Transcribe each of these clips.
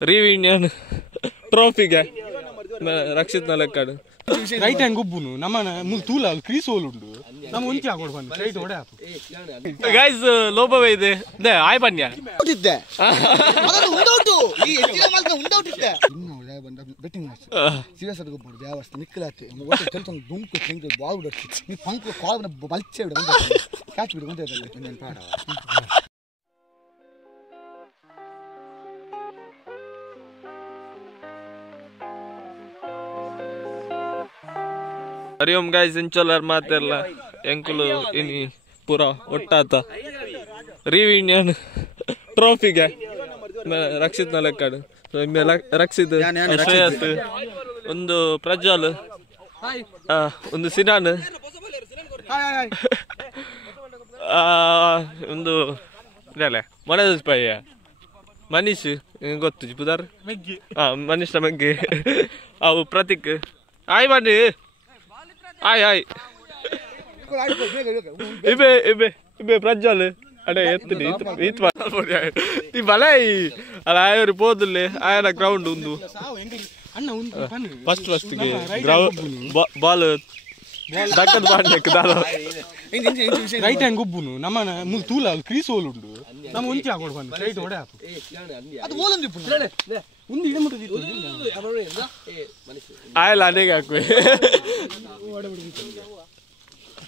reunion ಟ್ರೋಫಿಗೆ Rakshit ನಲಕ್ಕಾಡು right hand ಗೊಬ್ಬುನು ನಮ್ಮ ತೂಲ crease hole ಉಂಡು ನಮ್ಮ ಒಂಚಿ ಹಾಕೊಂಡು ಬಂದು ರೈಟ್ ಹೊಡೆ ಹಾಕು ಗೈಸ್ ಲೋಪವೇ ಇದೆ ದೇ ಆಯ್ ಬನ್ಯ ಇದ್ದೆ ಅದನ್ನು ಉಂಡೌಟು ಈ ಹೆಚ್ಚಿನ ಮಾಲ್ಕ ಉಂಡೌಟ್ ಇದ್ದೆ ಇನ್ನು ಒಳ್ಳೆ ಬಂದ ಬೆಟ್ಟಿಂಗ್ ಮ್ಯಾಚ್ ಸೀರಿಯಸ್ ಆಗಿ ಗೊಬ್ಬರು ವ್ಯವಸ್ಥೆ ನಿಕ್ಕಲಾತಿ ಒಟ್ಟು ಕೆಲಸ ದುಂಕು ತಿಂಗಳು ಬಾಲ್ ಬಿಡುತ್ತೆ ನೀ ಪಂಕ್ ಕಾಲ್ ಬಲ್ಚೆ ಬಿಡು ಕ್ಯಾಚ್ ಬಿಡು ಅಂತ ನನ್ನ ಪಾಡ हरि ओम गाइस इंचोलर मातेरला ಎಂಕುಲು ಇನಿ ಪೂರ ಒಟ್ಟಾತ ರಿಯೂನಿಯನ್ ಟ್ರೋಫಿಗೆ ರಕ್ಷಿತ್ ನಲಕ್ಕಾಡು ರಕ್ಷಿತ್ ಶ್ರೇಯಸ್ ಒಂದು ಪ್ರಜ್ವಲ್ ಒಂದು ಸಿನಾನ್ ಒಂದು ಇದಲ್ಲ ಮನೋಜ್ ಪಯ್ಯ ಮನೀಶ್ ಗೊತ್ತು ಪುದಾರ್ ಮನೀಶ್ ಮಗೆ ಅವು ಪ್ರತೀಕ್ ಆಯ್ ಬನ್ನಿ ಆಯ್ ಆಯ್ ಇಬೆ ಇಬೆ ಇಬೆ ಪ್ರಜ್ವಲ್ ಅಡೆ ಎತ್ತಿನಿ ಈ ಬಲೈ ಅಲ್ಲ ಆಯವರು ಪೋದುಲ್ಲೆ ಆಯನ ಗ್ರೌಂಡ್ ಉಂದು ಫಸ್ಟ್ ಗೆ ಬಾಲ್ ದಕ್ಕದ ಬಾಡ್ನೆಕ್ ದಾಲ ರೈಟ್ ಹ್ಯಾಂಡ್ ಗೊಬ್ಬುನು ನಮ್ಮ ತೂಲ ಕ್ರೀಸ್ ಹೋಲ್ ಉಂಡು ನಮ್ಮ ಒಂಚಿ ಹಾಕೊಂಡು ಬಂದು ರೈಟ್ ಹೊಡೆ ಹಾಕು ಅದು ಬೋಲಂದಿ ಒಂದು ಇಡಮುಟ್ಟು ಆಯಲ್ಲ ಅನೇಗೆ ಹಾಕುವೆ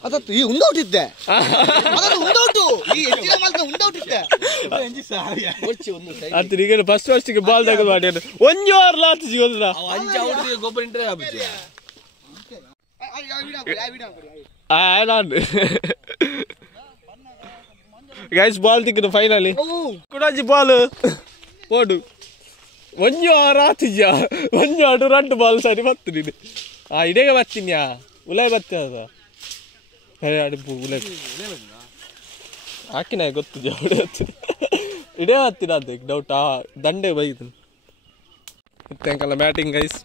ಅದತ್ತು ಈ ಉಂಡೌಟ್ ಇದ್ದೆ ಅದನ್ನು ಉಂಡೌಟು ಈ ಹೆಚ್ಚಿನ ಮಾಲ್ಕ ಉಂಡೌಟ್ ಇದ್ದೆ ಅಂತ ಈಗ ಫಸ್ಟ್ ಗೆ ಬಾಲ್ ತಗೊಂಡು ಮಾಡಿ ಒಂಜು ಆರ್ ಲಾತ್ ಸಿಗೋದಿಲ್ಲ ಗೊಬ್ಬರ ಇಂಟ್ರೆ ಆಗುತ್ತೆ ಗೈಸ್ ಬಾಲ್ ತಿಕ್ಕಿದ ಫೈನಲಿ ಕುಡಾಜಿ ಬಾಲ್ ಓಡು ಒಂಜು ಆರ್ ಆತಿದ್ಯ ಒಂಜು ಆಡು ರಂಟು ಬಾಲ್ ಸರಿ ಬತ್ತು ನೀನು ಇಡೇಗೆ ಬರ್ತೀನ್ಯಾ ಉಲಾಯ್ ಬರ್ತೀನಿ ಅದ ಅಡಿಪು ಉಲಾಯ್ ಹಾಕಿನ ಗೊತ್ತು ಜವಡೆ ಹತ್ತಿ ಇಡೇ ಹತ್ತಿನ ಅದ ಡೌಟ್ ದಂಡೆ ಬೈದು ಇತ್ತಂಕಲ್ಲ ಬ್ಯಾಟಿಂಗ್ ಗೈಸ್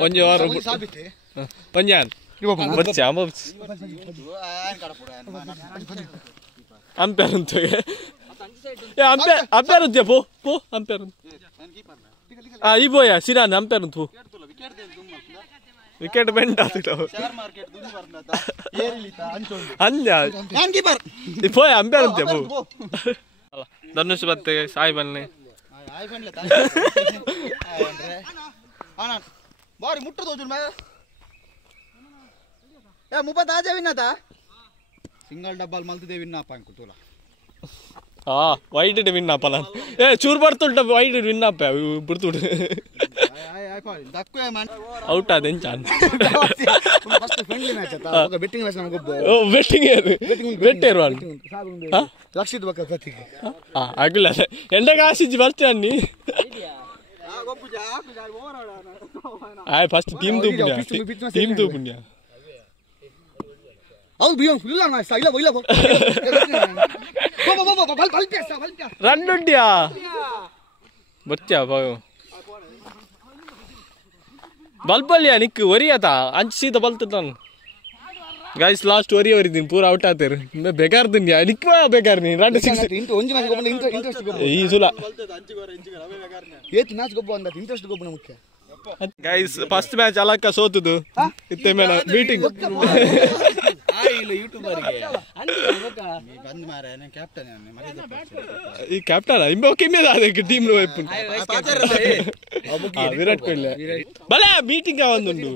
ಒಂಜು ಆರು ಒಂಜಾನ್ ಬಚ್ಚ ಅಂಪೇರ್ ಅಂತ ಅಂಪೇರ್ ಅಂತ್ಯ ಪೋ ಪೋ ಅಂಪೇರ್ ಈ ಬೋಯ ಸಿರಾನ್ ಅಂಪೇರ್ ಅಂತ ವಿಕೆಟ್ ಬೆಂಡ್ ಪೋಯ ಅಂಪೇರ್ ಅಂತ್ಯ ಪೋ ಧನುಷ್ ಬತ್ತೆ ಸಾಯಿ ಬನ್ನಿ ಬಾರಿ ಮುಟ್ಟ ತೋಜು ಮುಪ್ಪತ್ತು ಆಜೆ ವಿನ್ನತ ಸಿಂಗಲ್ ಡಬ್ಬಲ್ ಮಲ್ತಿದೆ ವಿನ್ನಪ್ಪ ಅಂಕುತೂಲ ವೈಟ್ ವಿನ್ ಅಪ್ಪ ನಾನು ಚೂರು ಬರ್ತುಂಟ ವೈಟ್ ವಿನ್ ಅಪ್ಪ ಬಿಡ್ತುಡು ಔಟ್ ಆದ ಚಾನ್ ಬೆಟ್ಟಿಂಗ್ ಮ್ಯಾಚ್ ನಮಗೆ ಬೆಟ್ಟೇರು ರಕ್ಷಿತ್ ಬಕ್ಕ ಪ್ರತಿಗೆ ಆಗಿಲ್ಲ ಎಂಡಗ ಆಸಿಜಿ ಬರ್ತೆ ಅನ್ನಿ ಫಸ್ಟ್ ಟೀಮ್ ತೂಪುಣ್ಯ ಅವ್ರು ಬಿಯೋ ಇಲ್ಲ ಇಲ್ಲ ಇಲ್ಲ ರನ್ ಉಂಟ್ಯಾ ಬರ್ತ್ಯಾ ಬಾಯೋ ಬಲ್ಪಲ್ಯ ನಿಕ್ಕು ಒರಿಯತ ಅಂಚು ಸೀತ ಬಲ್ತದ ನಾನು ಗೈಸ್ ಲಾಸ್ಟ್ ಒರಿದೀನಿ ಪೂರ ಔಟ್ ಆತೇರು ಬೇಕಾರ ದುನ್ಯಾ ನಿಕ್ ಬೇಕಾರ ನೀನು ರನ್ ಸಿಕ್ಸ್ ಈ ಸುಲ ಏತ್ ಮ್ಯಾಚ್ ಗೊಬ್ಬ ಅಂದ ಇಂಟ್ರೆಸ್ಟ್ ಗೊಬ್ಬನ ಮುಖ್ಯ ಗೈಸ್ ಫಸ್ಟ್ ಮ್ಯಾಚ್ ಅಲಕ್ಕ ಸೋತುದು ಇತ್ತೆ ಮೇಲೆ ಮೀಟಿಂಗ್ ಈ ಕ್ಯಾಪ್ಟನ್ ಇಂಬೆ ಟೀಮ್ ವಿರಾಟ್ ಕೊಹ್ಲಿ ಬಲ ಮೀಟಿಂಗ್ ಒಂದುಂಡು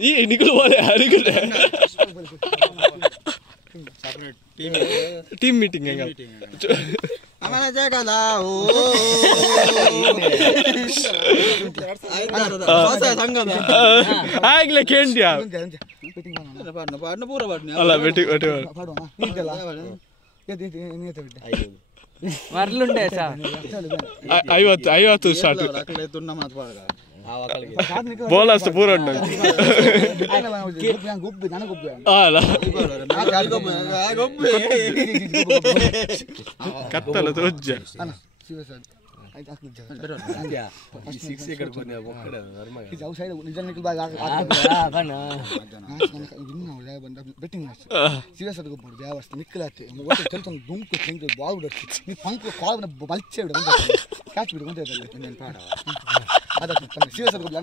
ಈ ನಿಗುಲು ಬೋಲೆ ಅರಿಗುಲೆ ಟೀಮ್ ಮೀಟಿಂಗ್ ಹೆಂಗ ಆಗ್ಲೇ ಕೇಳ್ದ್ಯಾ ಅಲ್ಲ ಐವತ್ತು ಸ್ಟಾರ್ಟ್ ಬೋಲಸ್ ಪೂರ ಉಂಟು ಕತ್ತಲ ತೋಜ್ಜ ಆಯ್ತು ಹಾಕ್ಲಿ ಸಿಕ್ಸ್ ಕಡ್ಕೊಂಡು ಇದು ಔಟ್ ನಿಜ ನಿಖಿಲ್ ಬಾಯ್ ಇನ್ನು ಒಳ್ಳೆ ಬಂದ ಬೆಟ್ಟಿಂಗ್ ಮ್ಯಾಚ್ ಸೀರಿಯಸ್ ಅದು ಗೊಬ್ಬರು ವ್ಯವಸ್ಥೆ ನಿಖಿಲ್ ಆಯ್ತು ಒಟ್ಟು ಕೆಲಸ ದುಂಕು ತೆಂಗಿ ಬಾಲ್ ಬಿಡೋದು ನೀವು ಪಂಕ್ ಕಾಲ್ ಬಲ್ಚೆ ಬಿಡು ಕ್ಯಾಚ್ ಬಿಡು ಅಂತ ಅದಕ್ಕೆ ಸೀರಿಯಸ್ ಅದು ಗೊಬ್ಬರ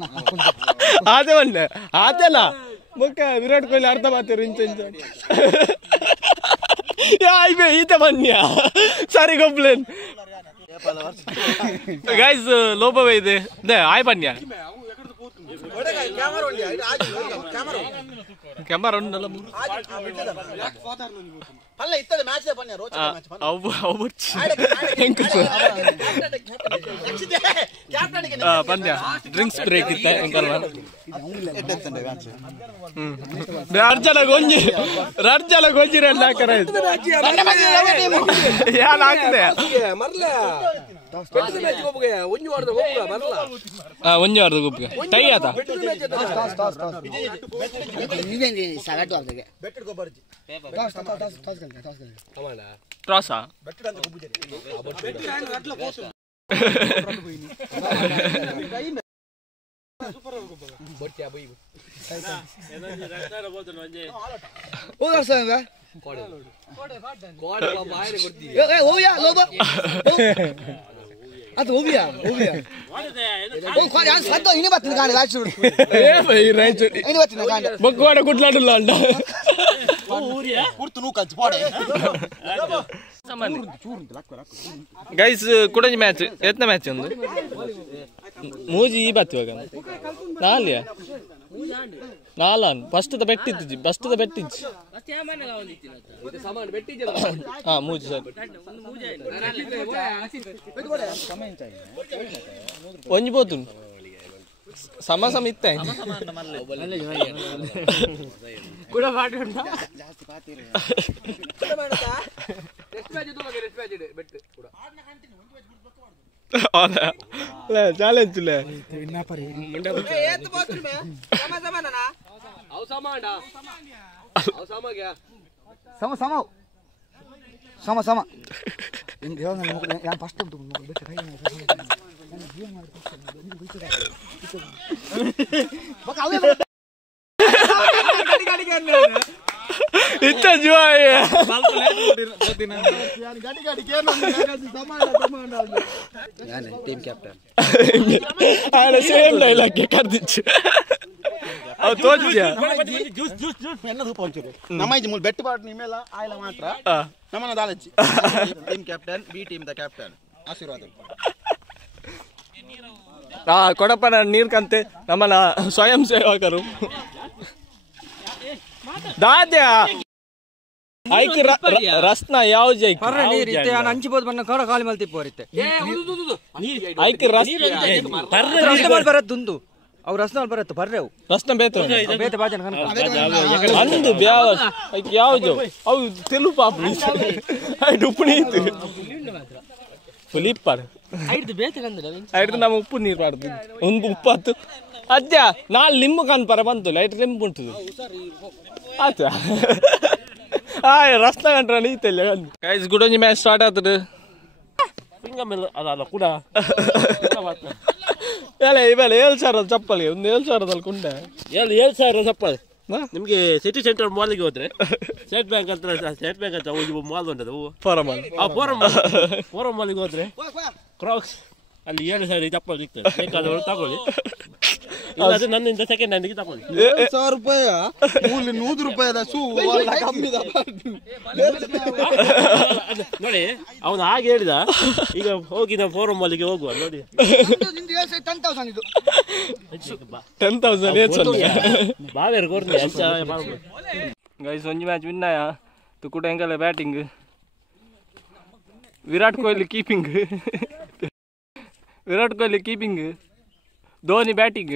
ಅದೇ ಒಂದೇ ಆತಲ್ಲ ಮುಖ ವಿರಾಟ್ ಕೊಹ್ಲಿ ಅರ್ಧ ಮಾಡ್ತೀರಿ ಇಂಚ ಈತ ಬನ್ಯ ಸರಿ ಗೊಬ್ಲೇನ್ ಗೈಸ್ ಲೋಪವೇ ಇದೆ ಆಯ್ ಬನ್ಯ ಕ್ಯಾಮರಾ ಉಂಟಲ್ಲ ಪಂದ್ಯ ಡ್ರಿಂಕ್ಸ್ ಬ್ರೇಕ್ ಇತ್ತ ಅರ್ಜಲ ಗೊಂಜಿ ರೆಡ್ ಹಾಕರ ಯಾನ್ ಹಾಕಿದೆ ಒಂಜಿ ವಾರದ ಗುಬ್ಗೆ ಟೈ ಆತ ಟ್ರಾಸಾ ಅದು ಹೋಗಿಯಾ ಇನಿ ಬರ್ತೀನಿ ಗಾಡಿ ಬಗ್ಗೋಡ ಕುಟ್ಲಾಡಲ್ಲ ಅಂಡ ಗೈಸ್ ಕುಡಂಜಿ ಮ್ಯಾಚ್ ಎತ್ತನ ಮ್ಯಾಚ್ ಒಂದು ಮೂಜಿ ಈ ಬತ್ತು ಇವಾಗ ನಾಲ್ಯ ನಾಲ್ಕು ಫಸ್ಟ್ ಬೆಟ್ಟಿಜ್ಜಿ ಹಾ ಮೂಜಿ ಸರ್ ಒಂಜಿ పోతు ಸಮ ಇತ್ತ ಕೂಡ ಪಾಟಿ ಉಂಟಾ ಚಾಲೆಂಜ್ ಸಮ ಫಸ್ಟ್ ಇತ್ತ ಜುವಾಯ ಟೀಮ್ ಕ್ಯಾಪ್ಟನ್ ಸೇಮ್ ಡೈಲಾಗ್ ಕರ್ದಿಚ್ಚು ಅವ್ ತೋಚಿದ್ಯಾ ನಮ್ಮ ಮೂಲ ಬೆಟ್ಟು ಪಾಟ್ ನಿಮ್ಮೆಲ್ಲ ಆಯ್ಲ ಮಾತ್ರ ನಮ್ಮನ್ನ ದಾಲಚ್ಚಿ ಟೀಮ್ ಕ್ಯಾಪ್ಟನ್ ಬಿ ಟೀಮ್ ದ ಕ್ಯಾಪ್ಟನ್ ಆಶೀರ್ವಾದ ಕೊಡಪ್ಪನ ನೀರ್ ಕಂತೆ ನಮ್ಮನ್ನ ಸ್ವಯಂ ಸೇವಕರು ದಾದ್ಯಾ ಐಕ್ ರಸ್ನ ಯಾವ ಜೈಕ್ ಹಂಚಿಬೋದು ಬಣ್ಣ ಕಡ ಕಾಲಿ ಮಲ್ತಿ ಪೋರಿತ್ತೆ ಐಕ್ ರಸ್ನ ಬರತ್ತುಂದು ಅವು ರಸ್ನ ಬರತ್ತು ಬರ್ರೆವು ರಸ್ನ ಬೇತ ಬೇತೆ ಬಾಜನ ಅಂದು ಬ್ಯಾವ ಐಕ್ ಯಾವ ಜೋ ಅವು ತೆಲು ಪಾಪ ಐಟ್ ಉಪ್ಪು ನೀತು ಫುಲಿಪ್ಪರ್ ಐದು ನಮ್ಮ ಉಪ್ಪು ನೀರು ಮಾಡ್ದು ಒಂದು ಉಪ್ಪತ್ತು ಅಜ್ಜ ನಾಲ್ ಲಿಂಬು ಕಾನ್ಪರ ಬಂತು ಲೈಟ್ ಲಿಂಬು ಉಂಟು ಆತ ರಸ್ನ ಕಂಡ್ರ ನೀತಲ್ಲ ಗೈಸ್ ಗುಡೊಂಜಿ ಮ್ಯಾಚ್ ಸ್ಟಾರ್ಟ್ ಆಗ್ತದೆ ಅದಲ್ಲ ಕೂಡ ಇವೆಲ್ಲ 7,000 ಚಪ್ಪಲಿ ಒಂದು 7,000 ಕುಂಡೆ 7,000 ಚಪ್ಪಲಿ ನಿಮ್ಗೆ ಸಿಟಿ ಸೆಂಟರ್ ಮಾಲ್ಗೆ ಹೋದ್ರೆ ಸ್ಟೇಟ್ ಬ್ಯಾಂಕ್ ಅಂತ ಹೋಗಿ ಮಾಲ್ ಉಂಟದು ಫೋರಂ ಮಾಲ್ಗೆ ಹೋದ್ರೆ ಕ್ರಾಕ್ಸ್ ಅಲ್ಲಿ 7,000 ಚಪ್ಪಲಿ ಸಿಗ್ತದೆ ಬೇಕಾದವರು ತಗೊಳ್ಳಿ ಇಲ್ಲಾದ್ರೆ ನನ್ನಿಂದ ಸೆಕೆಂಡ್ ಹ್ಯಾಂಡ್ಗೆ ತಗೊಳ್ಳಿ 7,000 ರೂಪಾಯಿ 100 ರೂಪಾಯಿದ ಶೂ ನೋಡಿ ಅವನು ಹಾಗೆ ಹೇಳಿದ ಈಗ ಹೋಗಿ ನಾವು ಫೋರಂ ಮಾಲ್ಗೆ ಹೋಗುವ ನೋಡಿ 10,000 ಬಾವೇರು ಕೊಡ್ಲಿ ಗೈಸ್ ಒಂಜಿ ಮ್ಯಾಚ್ ವಿನ್ ಆಯ ತುಕುಟ ಎಂಕಲ್ಲ batting Virat Kohli keeping Dhoni batting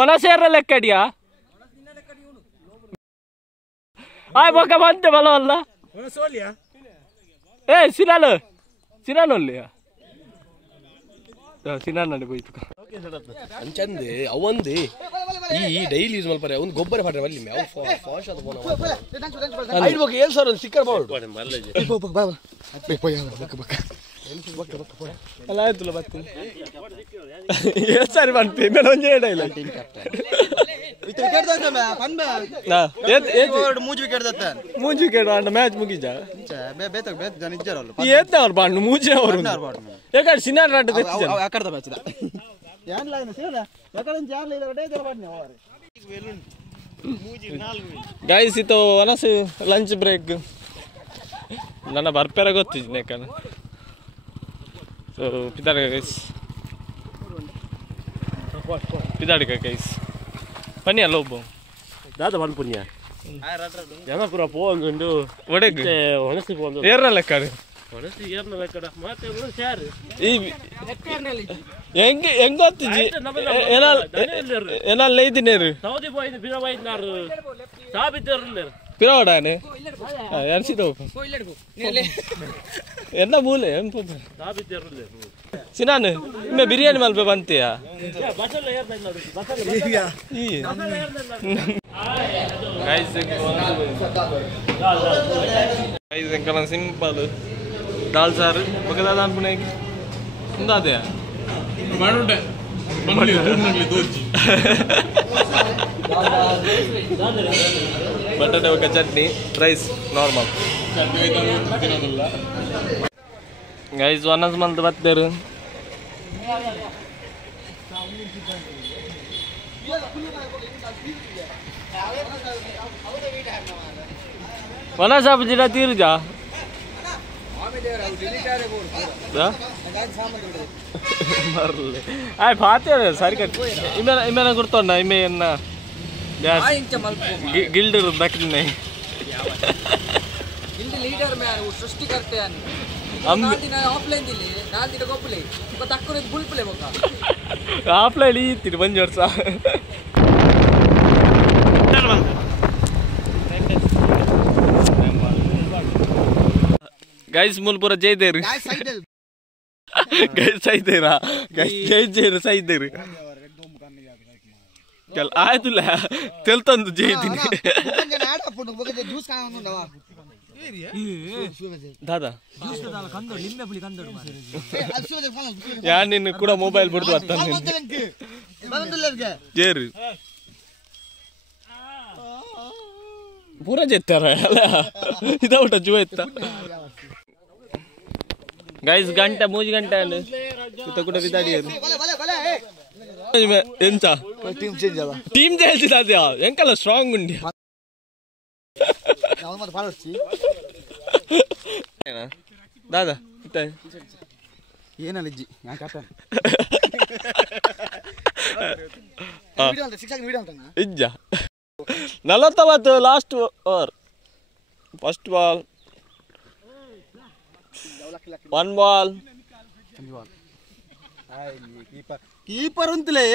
ಒನ ಸೇರ ಲೆಕ್ಕಡಿಯಾ ಬೊಕ್ಕ ಬಂತೆ ಬಲವಲ್ಲ ಸಿನಾನೊಲ್ಲಿಯಾ ಸಿನಾನಲ್ಲಿ ಹೋಯ್ತು ಅಂಚಂದೆ ಅವಂದೆ ಈ ಡೈಲಿ ಯೂಸ್ ಮಲ್ಪರೆ ಒಂದು ಗೊಬ್ಬರ ಪಾಡ್ರೆ ಬಲ್ಲಿ ಅವು ಫಾಶ್ ಅದು ಬೋನ ಐದು ಬಗ್ಗೆ 7000 ಸ್ಟಿಕ್ಕರ್ ಬೋರ್ಡ್ ಅಲ್ಲ ಆಯ್ತಲ್ಲ ಬರ್ತೀನಿ ಸರಿ ಮಾಡ್ತೀನಿ ನಾನು ಒಂದೇ ಇಲ್ಲ ಟೀಮ್ ಕ್ಯಾಪ್ಟನ್ ವಿತ್ ವಿಕೆಟ್ ದತ್ತ ಪಂಬ ನಾ ಮೂಜಿ ವಿಕೆಟ್ ದತ್ತ ಮೂಜಿ ವಿಕೆಟ್ ಆಂಡ ಮ್ಯಾಚ್ ಮುಗಿಜ ಬೇತ ಬೇತ ಜನ ಇಜ್ಜರಲ್ಲ ಏತ್ನವರು ಬಾಂಡು ಮೂಜಿ ಅವರು ಯಾಕಡೆ ಸಿನಾರ್ ರಾಡ್ ತೆತ್ತಿಜ ಯಾಕಡೆ ಮ್ಯಾಚ್ ದ ಯಾನ್ ಲೈನ್ ಸೇನ ಯಾಕಡೆ ಜಾರ್ ಲೈನ್ ಒಡೆ ಜರ ಬಾಡ್ನಿ ಅವರೆ ಗೈಸ್ ಇದು ಅನಸ್ ಲಂಚ್ ಬ್ರೇಕ್ ನನ್ನ ಬರ್ಪೆರ ಗೊತ್ತಿದ್ನೆ ಕಣ ಸೊ ಪಿದಾಡಿಕ ಗೈಸ್ ಪಿದಾಡಿಕ ಗೈಸ್ ಪನ್ನಿ ಅಲ್ಲ ಒಬ್ಬ ದಾದ ಬಂದು ಪುಣ್ಯ ಜನ ಪುರ ಪೋಂದು ಒಡೆಗ್ ಹೊಣಸಿ ಪೋಂದು ಏರ್ನ ಲೆಕ್ಕ ಹೊಣಸಿ ಏರ್ನ ಲೆಕ್ಕ ಮತ್ತೆ ಶಾರು ಈ ಹೆಂಗೆ ಹೆಂಗ್ ಗೊತ್ತಿಜಿ ಏನಾಲ್ ಲೈದಿನೇರು ಸೌದಿ போய் பிறவாயினார் சாபித்தர்ல பிறவாடானே அரிசிதோ என்ன மூಲೆ சாபித்தர்ல ಸಿನಾನ್ ಇಮ್ಮೆ ಬಿರಿಯಾನಿ ಮಲ್ಪೆ ಬಂತೆಯಾ ಬಸಲ್ಲ ಏರ್ನ ಬಸಲ್ಲ ಈ ಗೈಸ್ ಎಂಕಲ ಸಿಂಪಲ್ ದಾಲ್ ಸಾರು ಬಗದಾದ ಅನ್ಪುನೇಗೆ ಮುಂದಾದೆಯಾ ಮಾಡುಂಡೆ ಬಂಗ್ಲಿ ದೂರ್ನಗ್ಲಿ ದೋಜಿ ಬಟಾಟೆ ಒಕ್ಕ ಚಟ್ನಿ ರೈಸ್ ನಾರ್ಮಲ್ ಗೈಸ್ ಒನ್ನಸ್ ಮಂತ್ ಬತ್ತೇರು ವನ ಸಾಬ್ ಜಿಲ್ಲಾ ತೀರ್ಜಾ ಮರಲೆ ಆಯ್ ಫಾತೆ ಸರಿ ಕಟ್ ಇಮೇನ ಗುರ್ತೊಂಡ ಇಮೆ ಎನ್ನ ಗಿಲ್ಡರ್ ದಕ್ಕಿನೆ गिल्ड लीडर में वो सृष्टि करते हैं हम दिन ऑफलाइन दिले नाल दिन गोपले को तक्कर बुलपले बोका ಆಫ್ಲೈನ್ ಇತ್ತೀರಿ ಬಂದು ವರ್ಷ ಗೈಸ್ ಮುಲ್ಪುರ ಜೈದೇರು ಗೈಸ್ ಸೈದೇರಾ ಗೈಸ್ ಜೈದೇರು ಸೈದೇರು ಚಲ್ ಆಯ್ತುಲ್ಲ ತೆಲ್ತಂದು ಜೈತೀನಿ ದಾದಾ ಯಾ ನಿನ್ನ ಕೂಡ ಮೊಬೈಲ್ ಬಿಡ್ದು ಜೇರು ಪೂರ ಜೆತ್ತಾರ ಅಲ್ಲ ಇದೌಟ ಜೂ ಎತ್ತ ಗೈಸ್ ಗಂಟೆ 3 ಗಂಟೆ ಇತ್ತ ಕೂಡ ಬಿದ್ದಾಡಿಯರು ಎಂತ ಟೀಮ್ ಚೇಂಜ್ ಅದ್ಯಾ ಎಂಕಲ್ಲ ಸ್ಟ್ರಾಂಗ್ ಉಂಡಿ ದಾದಾ ಏನಲ್ಲಜ್ಜಿ ನಾನು ಕಾಟ ಇಜ್ಜ 49 last over first ball 1 ball keeper ಉಂತಲೇ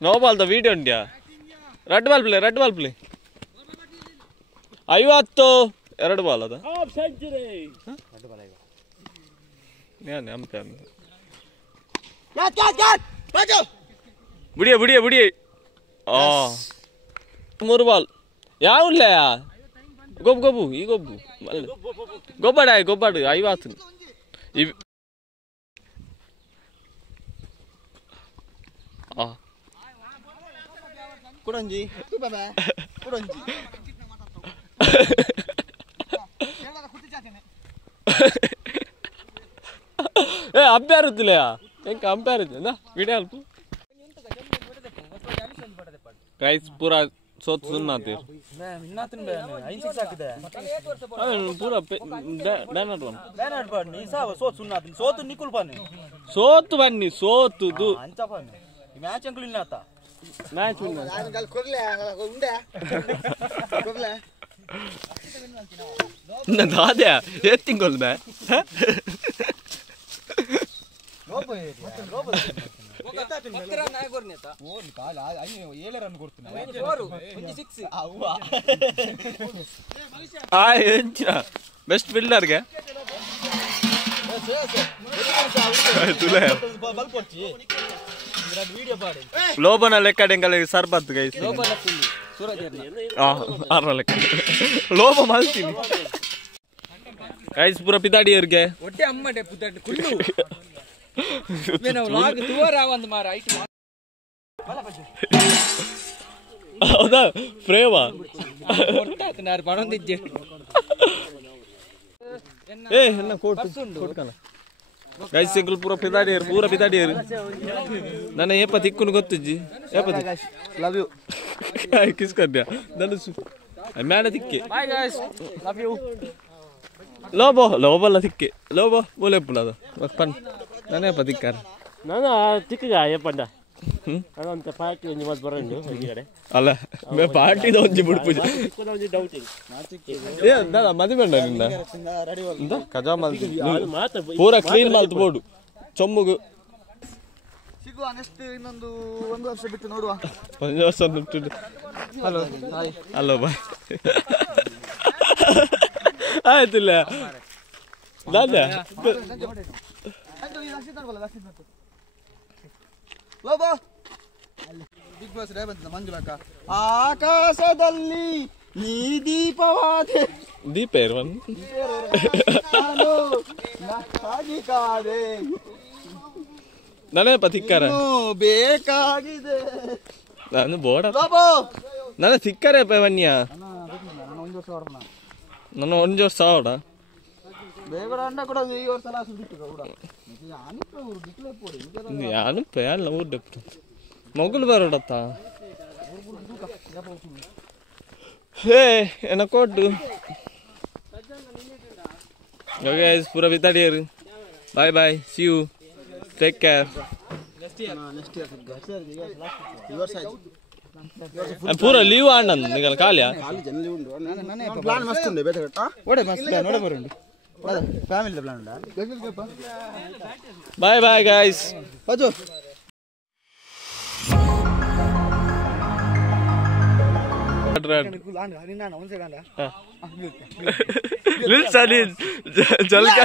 ನೋ ಬಾಲ್ ದ ವಿಡಿಯೋ ಉಂಡ್ಯಾ ರೆಡ್ ಬಾಲ್ ಪ್ಲೇ 50 2 ಬಾಲ್ ಅದ ಬುಡಿಯ 3 ಬಾಲ್ ಯಾವ್ಲ ಗೊಬ್ಬು ಈ ಗೊಬ್ಬು ಗೊಬ್ಬಾಡು 50 ಕುಡಂಜಿ ಕುಡಂಜಿ ಅಂಪೇರ್ ಇತ್ತಿಲ್ಲಯಾ ಹೆಂಗ ಅಂಪೇರ್ ಇದ್ದ ವಿಡಿಯೋ ಅಲ್ಪ ಗೈಸ್ ಪೂರಾ ಸೋತ್ ಸುನ್ನಾತಿ ಸೋತು ಬನ್ನಿ ಸೋತುದು ಮ್ಯಾಚ್ ಅಂಕಲ್ ಇಲ್ಲ ಮ್ಯಾಚ್ ದಾದ್ಯಾ ಎತ್ತಿಂಗೊಲ್ದ ಬೆಸ್ಟ್ ಫೀಲ್ಡರ್ಗೆ तुला లోపల లెక్క ఇంకా సర్బత్ గైస్ లోప మల్చింది ಗೈಸ್ ಪೂರ ಪಿತಾಡಿ ಇರ್ಗೆ ಒಟ್ಟೆ ಅಮ್ಮಡೆ ಪುತಾಡಿ ಕುಳ್ಳು ಮೇನ ಲಾಗ್ ತುವರ ಒಂದು ಮಾರ ಐಟ್ ಹೌದಾ ಪ್ರೇಮ ಕೊಟ್ಟಾತ ನಾರ್ ಬಣೊಂದಿಜ್ಜೆ ಏ ಎಲ್ಲ ಕೊಟ್ಕನ ಗೈಸ್ ಸಿಂಗಲ್ ಪೂರ ಪಿತಾಡಿ ಇರು ನನ್ನ ಏಪ ತಿಕ್ಕುನು ಗೊತ್ತಜ್ಜಿ ಏಪ ಲವ್ ಯು ಕಿಸ್ ಕರ್ದ್ಯಾ ನನ್ನ ಮ್ಯಾನ ತಿಕ್ಕೆ ಬಾಯ್ ಗೈಸ್ ಲವ್ ಯು ಲೋಬಲ್ಲ ತಿಕ್ಕೆ ಲೋಬ ಬೋಲೆ ಪುಲದ ಪನ್ ನಾನೇ ಪದಿಕ್ಕಾರ ನಾನು ಚಿಕ್ಕಗ ಯಪ್ಪಂಡ ಅದಂತ ಪಾರ್ಟಿ ಒಂದು ಮತ್ತೆ ಬರಂಡು ಈ ಕಡೆ ಅಲ್ಲ ಮೇ ಪಾರ್ಟಿದ ಒಂಜಿ ಬುಡ್ಪುಜಿ ಒಂದು ಡೌಟ್ ಏ ದಾದ ಮದಿ ಬಂಡ ನಿನ್ನ ಇಂದ ಕಜಾ ಮಲ್ತಿ ಪೂರ ಕ್ಲೀನ್ ಮಲ್ತು ಬೋಡು ಚೊಮ್ಮುಗು ಸಿಗುವ ನೆಕ್ಸ್ಟ್ ಇನ್ನೊಂದು 1 ವರ್ಷ ಬಿಟ್ಟು ನೋಡುವ ಒಂದು ವರ್ಷ ಬಿಟ್ಟು ಹಲೋ ಹಲೋ ಬಾಯ್ ಆಯ್ತಿಲ್ಲ ದಾದ ಬಿಗ್ ಬಾಸ್ ಬಂತ ಮಂಜುಳಕ್ಕ ಆಕಾಶದಲ್ಲಿ ನೀ ದೀಪವಾದೆ ದೀಪ ಇರುವನ್ ಕಾದೆ ನಾನೇ ಪತಿಕ್ಕಾರ ಬೇಕಾಗಿದೆ ನಾನು ಬೋಡ ನನ್ನ ಸಿಕ್ಕರೆ ಪವನ್ಯ ನನ್ನ 1 ವರ್ಷ ಸಾವಿರ ಬೇಗ ಅಂಡ ಕೂಡ ಈ ವರ್ಷ ಲಾಸ್ಟ್ ಬಿಟ್ಟು ಕೂಡ ನಾನು ಪೇಲ್ಲ ಊಟ ಮೊಗಲು ಬರೋಡತ್ತ ಹೇ ಎನ್ನ ಕೊಟ್ಟು ಓಕೆ ಗೈಸ್ ಪೂರ ಬಿತಾಡಿಯರು bye bye see you take care ಪೂರ ಲೀವ್ ಆಂಡ್ ನಿಗಲ್ ಕಾಲ್ಯಾ ಪ್ಲಾನ್ ಮಸ್ತ್ ಉಂಡೆ ಬೇರೆ ಒಡೆ ಮಸ್ತ್ ಪ್ಲಾನ್ ಒಡೆ ಬರುಂಡು ಫ್ಯಾಮಿಲಿ ಪ್ಲಾನ್ ಉಂಡಾ ಬಾಯ್ ಬಾಯ್ ಗೈಸ್ ಅಜೋ ಲಿಲ್ಸ್ ಅಲ್ಲಿ ಜಲ್ಕ